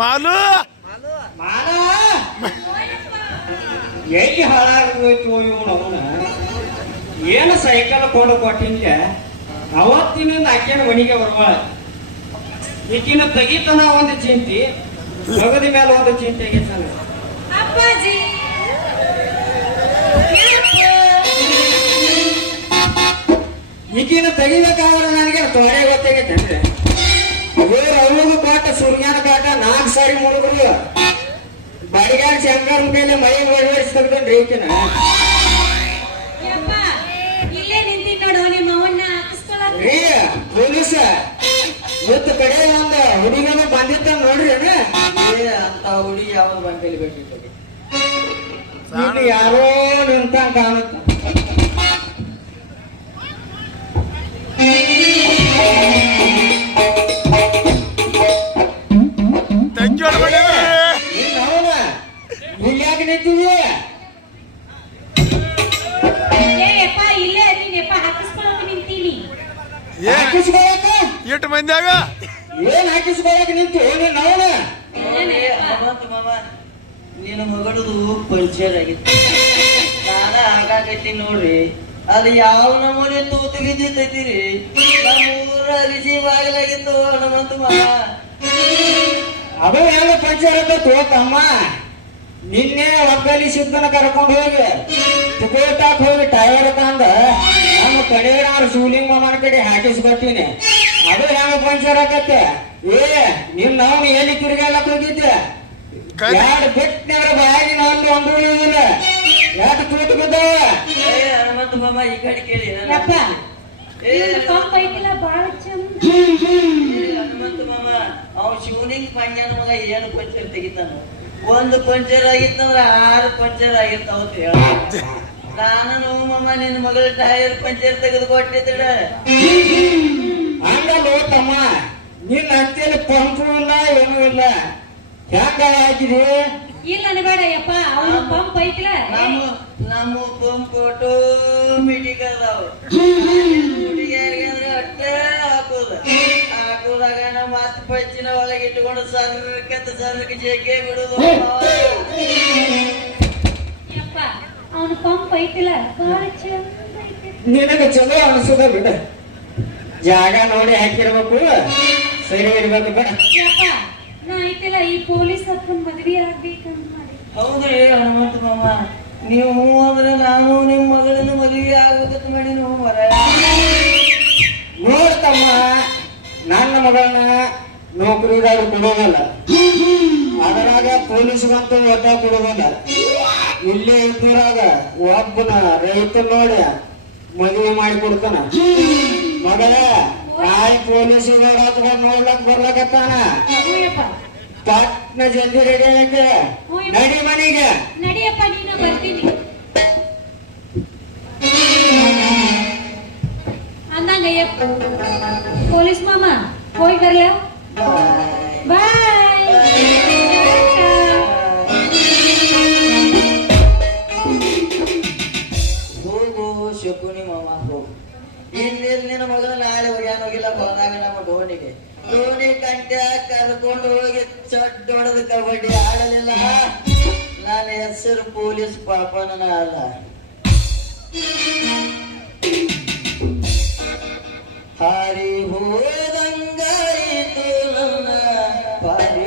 ಮಾಲು ಎಲ್ಲಿ ಹಾಳಾಗೋಯ್ತು ಇವನು ಅವನ ಏನು ಸೈಕಲ್ ಕೊಂಡು ಕೊಟ್ಟಿಂದ ಅವತ್ತಿನಿಂದ ಆಕೆನ ಮನೆಗೆ ಬರ್ಬಾಳ ಈಕಿನ ತೆಗಿತನ ಒಂದು ಚಿಂತಿ ಮಗದ ಮೇಲೆ ಒಂದು ಚಿಂತೆ ಆಗೈತಾನೆ ಅಪ್ಪಾಜಿ ಈಕಿನ ತೆಗಿಬೇಕಾದ್ರೆ ನನಗೆ ತೊಡೆ ಗೊತ್ತಾಗೈತೆ ಅಂದ್ರೆ ಅವಳಿಗೂ ಕಾಟ ಸೂರ್ಯನ ಕಾಟ 4 ಸಾರಿ ಮುಳುಗರು ಬಡಿಗಾಡ್ ಶಂಕರ್ ಮೇಲೆ ಮೈ ಓಡಿಸಿ ತೆಗ್ದನ್ರಿ ಈಕಿನ ಇಲ್ಲೇ ನಿಂತಿ ನೋಡು ನಿಮ್ಮ ಅವನ್ನ ಹಾಕಿಸ್ಕೊಳಕ್ ರೀ ಪೊಲೀಸ ಇವತ್ತು ಕಡೆ ಒಂದು ಹುಡುಗನ ಬಂದಿತ್ತ ನೋಡ್ರಿ ಅಂತ ಹುಡುಗಿ ಯಾವ್ದು ಬಂದಲ್ಲಿ ಬೇಕಿತ್ತು ಯಾರೋ ನಿಂತ ಕಾಣುತ್ತ ಯಾಕೆ ನಿಂತಿದ್ಯ ಇಲ್ಲೇ ನೀನಪ್ಪ ಹಾಕಿಸ್ಕೊಳಕ್ ನಿಂತೀನಿ ಹಾಕಿಸ್ಕೊಳಕ ಎಷ್ಟು ಮಂದ್ಯಾಗ ಏನ್ ಹಾಕಿಸ್ಕೊಳಕ್ ನಿಂತು ನಾವನ ನೀನು ಮಗಳದು ಪಂಚರ್ ಆಗಿತ್ತು ನಾನ ಹಾಕಾಕೈತಿ ನೋಡ್ರಿ ಅದು ಯಾವ ನಮೂನೆ ತೂತಗಿದ್ದೀರಿ ನಮ್ಮೂರ ಅಲಿಸಿ ಬಾಗಿಲಾಗಿತ್ತು ಹನುಮಂತ ಮಾಮ ಅದು ಹೆಂಗ ಪಂಚರ್ ಆಗತ್ತು ತಮ್ಮ ನಿನ್ನೆ ಒಕ್ಕಲಿ ಸಿದ್ದನ ಕರ್ಕೊಂಡು ಹೋಗಿ ತುಕೋಟಾಕ್ ಹೋಗಿ ಟೈರ್ ತಂದ ನಮ್ಮ ಕಡೆ ಶೂಲಿಂಗ್ ಮಾಮನ ಕಡೆ ಹಾಕಿಸ್ಕೊತೀನಿ ಅದು ಹೆಂಗ ಪಂಚರ್ ಆಗತ್ತೆ ನಿಮ್ ನಾವು ಎಲ್ಲಿ ತಿರುಗಾಲಕ್ ಹೋಗಿದ್ದೆ ಎರಡು ಬಿಟ್ಟವ್ರ ಬಾಗಿನ ಒಂದು ಇಲ್ಲ ಎರಡು ತೂತು ಬಿದ್ದಾವ ಹನುಮಂತ ಮಾಮ ಈ ಕಡೆ ಕೇಳಿ ಪಂಪ್ ಐತಿಲ್ಲ ಬಾಳ ಚಂದ ಹನುಮಂತ ಮಾಮ ಅವ್ ಶಿವನಿಂಗ್ ಪಂಜಾನ ಮಗ ಏನು ಪಂಚರ್ ತೆಗಿತಾನ ಒಂದು ಪಂಚರ್ ಆಗಿತ್ತಂದ್ರ 6 ಪಂಚರ್ ಆಗಿರ್ತಾವ ಅಂತ ಹೇಳ ನಾನು ಮಾಮ ನಿನ್ನ ಮಗಳ ಟೈರ್ ಪಂಚರ್ ತೆಗೆದು ಕೊಟ್ಟಿದ್ದ ಹಂಗಲ್ಲ ತಮ್ಮ ನಿನ್ನ ಹತ್ತಿಯಲ್ಲಿ ಪಂಪು ಇಲ್ಲ ಏನೂ ಇಲ್ಲ ಹೆಂಗ ಹಾಕಿದಿ ಇಲ್ಲ ಅನ್ಬೇಡ ಯಪ್ಪ ಅವನು ಪಂಪ್ ಐತಿಲ್ಲ ನಮ್ಮ ಪಂಪ್ ಆಟೋಮೆಟಿಕ್ ಅದಾವ ಹುಡುಗಿಯರಿಗಂದ್ರೆ ಅಟ್ಟೆ ಹಾಕುದಾಗ ನಮ್ಮ ಹತ್ತು ಪಂಚಿನ ಒಳಗೆ ಇಟ್ಕೊಂಡು ಸರ್ರಕ್ಕೆ ಜೇಕೆ ಬಿಡುದು ಯಪ್ಪ ಅವನು ಪಂಪ್ ಐತಿಲ್ಲ ಬಾಳ ಚಂದ ಐತಿ ನಿನಗ ಚಲೋ ಅನಿಸದ ಬಿಡ ಜಾಗ ನೋಡಿ ಹಾಕಿರ್ಬೇಕು ಸರಿ ಇರ್ಬೇಕು ಬೇಡ ಯಪ್ಪ ನಾ ಐತಿಲ್ಲ ಈ ಪೊಲೀಸ್ ಅಪ್ಪನ ಮದ್ವೆ ಆಗ್ಬೇಕಂತ ಮಾಡಿ ಹೌದ್ರಿ ಹನುಮಂತ ಮಾಮ ನೀವು ಹೂ ಅಂದ್ರೆ ನಾನು ನಿಮ್ಮ ಮಗಳಿಂದ ಮದುವೆ ಆಗ್ಬೇಕಂತ ಮಾಡಿ ನೀವು ಮರ ನೋಡ್ತಮ್ಮ ನನ್ನ ಮಗಳನ್ನ ನೌಕರಿದಾಗ ಕೊಡೋದಲ್ಲ ಅದರಾಗ ಪೊಲೀಸ್ಗಂತೂ ಒಟ್ಟ ಕೊಡೋದಲ್ಲ ಇಲ್ಲೇ ಇದ್ದರಾಗ ಒಬ್ಬನ ರೈತ ನೋಡಿ ಮದುವೆ ಮಾಡಿ ಕೊಡ್ತಾನ ಮಗಳ ನಾಯಿ ಪೊಲೀಸ್ಗಳ ನೋಡ್ಲಕ್ ಬರ್ಲಕತ್ತಾನ ಪಟ್ನ ಜಲ್ದಿ ರೆಡಿ ಆಗಕ್ಕೆ ನಡಿ ಮನೆಗೆ ನಡಿಯಪ್ಪ ನೀನು ಬರ್ತೀನಿ ಅಂದಂಗ ಪೊಲೀಸ್ ಮಾಮ ಹೋಗಿ ಬರ್ಲ ಬಾಯ್ ಹೋಗು ಶಕುನಿ ಮಾಮ ಹೋಗು ಇಲ್ಲಿ ನಿನ್ನ ಮಗನ ನಾಳೆ ಹೋಗ್ಯಾನೋಗಿಲ್ಲ ಹೋದಾಗ ನಮ್ಮ ಡೋನಿ ಕಂಟ್ಯ ಕರ್ಕೊಂಡು ಹೋಗಿ ಚಡ್ಡ ಹೊಡೆದು ಕಬಡ್ಡಿ ಆಡಲಿಲ್ಲ ನನ್ನ ಹೆಸರು ಪೊಲೀಸ್ ಪಾಪನ ಅಲ್ಲ ಹಾರಿ ಹೋದಂಗಾಯಿತು ನನ್ನ ಪಾರಿ